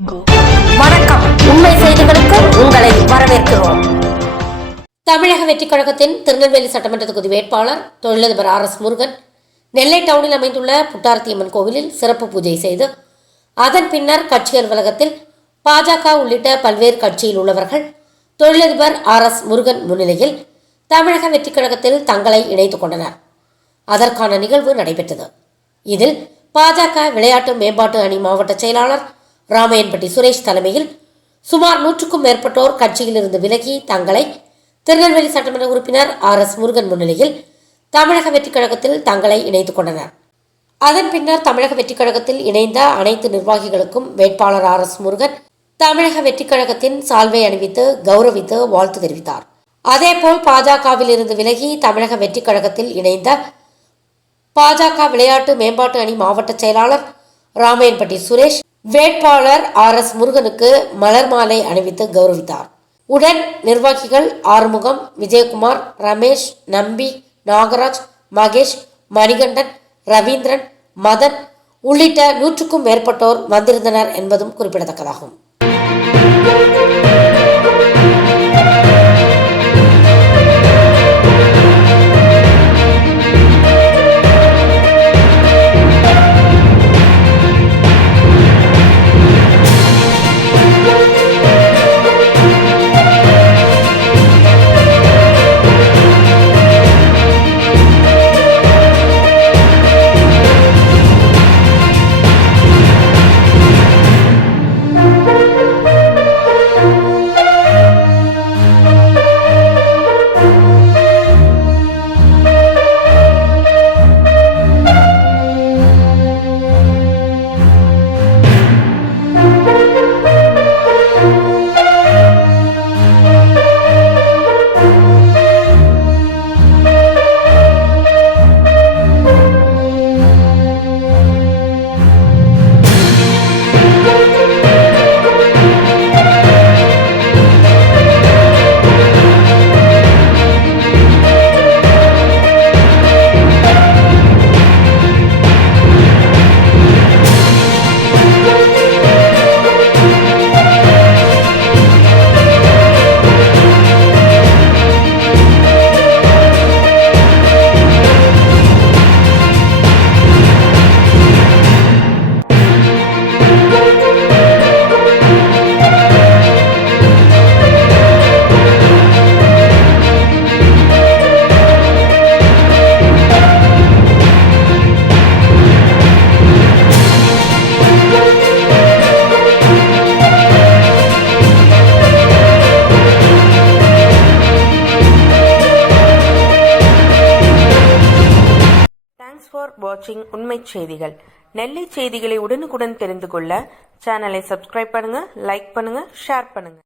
வணக்கம். உண்மை செய்திகளுக்கு உங்களை வரவேற்கிறோம். தமிழக வெற்றிக் கழகத்தின் திருநெல்வேலி சட்டமன்ற தொகுதி வேட்பாளர் தொழிலதிபர் RS முருகன் நெல்லை டவுனில் அமைந்துள்ள புட்டாரத்தியம்மன் கோவிலில் சிறப்பு பூஜை செய்து அதன் பின்னர் கட்சி அலுவலகத்தில் பாஜக உள்ளிட்ட பல்வேறு கட்சியில் உள்ளவர்கள் தொழிலதிபர் RS முருகன் முன்னிலையில் தமிழக வெற்றிக் கழகத்தில் தங்களை இணைத்துக் கொண்டனர். அதற்கான நிகழ்வு நடைபெற்றது. இதில் பாஜக விளையாட்டு மேம்பாட்டு அணி மாவட்ட செயலாளர் ராமையன்பட்டி சுரேஷ் தலைமையில் சுமார் 100க்கும் மேற்பட்டோர் கட்சியிலிருந்து விலகி தங்களை திருநெல்வேலி சட்டமன்ற உறுப்பினர் RS முருகன் முன்னிலையில் தமிழக வெற்றிக் கழகத்தில் தங்களை இணைத்துக் கொண்டனர். அதன் பின்னர் தமிழக வெற்றிக் கழகத்தில் இணைந்த அனைத்து நிர்வாகிகளுக்கும் வேட்பாளர் RS முருகன் தமிழக வெற்றிக் கழகத்தின் சால்வை அணிவித்து கௌரவித்து வாழ்த்து தெரிவித்தார். அதேபோல் பாஜகவில் இருந்து விலகி தமிழக வெற்றிக் கழகத்தில் இணைந்த பாஜக விளையாட்டு மேம்பாட்டு அணி மாவட்ட செயலாளர் ராமையன்பட்டி சுரேஷ் வேட்பாளர் RS முருகனுக்கு மலர் மாலை அணிவித்து கௌரவித்தார். உடன் நிர்வாகிகள் ஆறுமுகம், விஜயகுமார், ரமேஷ், நம்பி, நாகராஜ், மகேஷ், மணிகண்டன், ரவீந்திரன், மதன் உள்ளிட்ட 100க்கும் மேற்பட்டோர் வந்திருந்தனர் என்பதும் குறிப்பிடத்தக்கதாகும். Thanks for watching உண்மை செய்திகள். நெல்லை செய்திகளை உடனுக்குடன் தெரிந்து கொள்ள சேனலை சப்ஸ்கிரைப் பண்ணுங்க, லைக் பண்ணுங்க, ஷேர் பண்ணுங்க.